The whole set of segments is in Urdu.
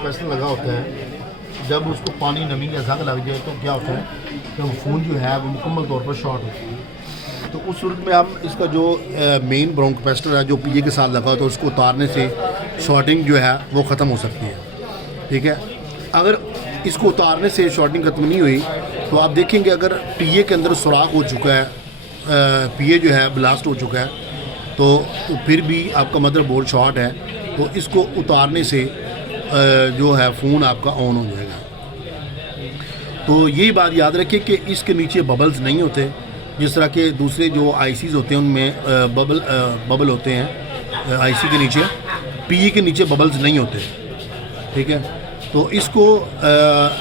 کیپیسٹر لگا ہوتا ہے، جب اس کو پانی نمی یا زنگ لگ جائے تو کیا ہوتا ہے کہ وہ فون جو ہے وہ مکمل طور پر شارٹ ہوتا ہے۔ تو اس صورت میں ہم اس کا جو مین براؤن کیپیسٹر ہے جو پی اے کے ساتھ لگا ہوتا ہے اس کو اتارنے سے شارٹنگ جو ہے وہ ختم ہو سکتی ہے، ٹھیک ہے۔ اگر اس کو اتارنے سے شارٹنگ ختم نہیں ہوئی تو آپ دیکھیں گے اگر پی اے کے اندر سوراخ ہو چکا ہے، پی اے جو ہے بلاسٹ ہو چکا ہے، تو پھر بھی آپ کا مدر بورڈ شارٹ ہے، تو اس کو اتارنے سے جو ہے فون آپ کا آن ہو جائے گا۔ تو یہی بات یاد رکھیں کہ اس کے نیچے ببلز نہیں ہوتے، جس طرح کہ دوسرے جو آئی سیز ہوتے ہیں ان میں ببل ہوتے ہیں آئی سی کے نیچے، پی اے کے نیچے ببلز نہیں ہوتے، ٹھیک ہے۔ تو اس کو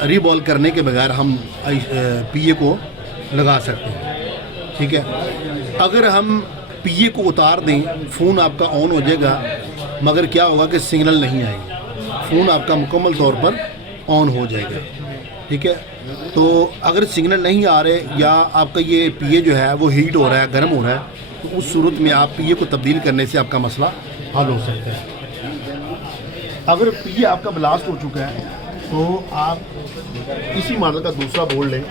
ری بال کرنے کے بغیر ہم پی اے کو لگا سکتے ہیں، ٹھیک ہے۔ اگر ہم پی اے کو اتار دیں فون آپ کا آن ہو جائے گا، مگر کیا ہوگا کہ سگنل نہیں آئے گی، فون آپ کا مکمل طور پر آن ہو جائے گا، ٹھیک ہے۔ تو اگر سگنل نہیں آ رہے یا آپ کا یہ پی اے جو ہے وہ ہیٹ ہو رہا ہے، گرم ہو رہا ہے، تو اس صورت میں آپ پی اے کو تبدیل کرنے سے آپ کا مسئلہ حل ہو سکتا ہے۔ اگر پی اے آپ کا بلاسٹ ہو چکا ہے تو آپ اسی ماڈل کا دوسرا بورڈ لیں،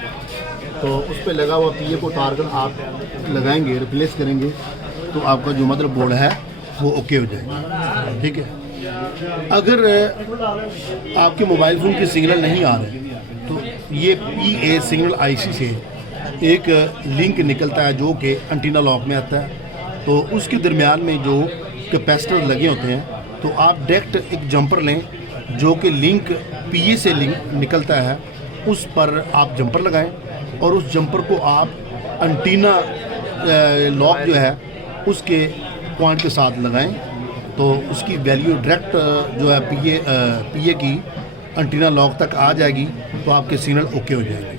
تو اس پہ لگا ہوا پی اے کو اتار کر آپ لگائیں گے، ریپلیس کریں گے، تو آپ کا جو مدر بورڈ ہے وہ اوکے ہو جائے گا، ٹھیک ہے۔ اگر آپ کے موبائل فون کی سگنل نہیں آ رہے تو یہ پی اے سگنل آئی سی سے ایک لنک نکلتا ہے جو کہ انٹینا لاک میں آتا ہے، تو اس کے درمیان میں جو کیپیسٹر لگے ہوتے ہیں تو آپ ڈائریکٹ ایک جمپر لیں جو کہ لنک پی اے سے لنک نکلتا ہے، اس پر آپ جمپر لگائیں اور اس جمپر کو آپ انٹینا لاک جو ہے اس کے پوائنٹ کے ساتھ لگائیں، تو اس کی ویلیو ڈائریکٹ جو ہے پی اے کی انٹینا لاک تک آ جائے گی، تو آپ کے سگنل اوکے ہو جائیں گے۔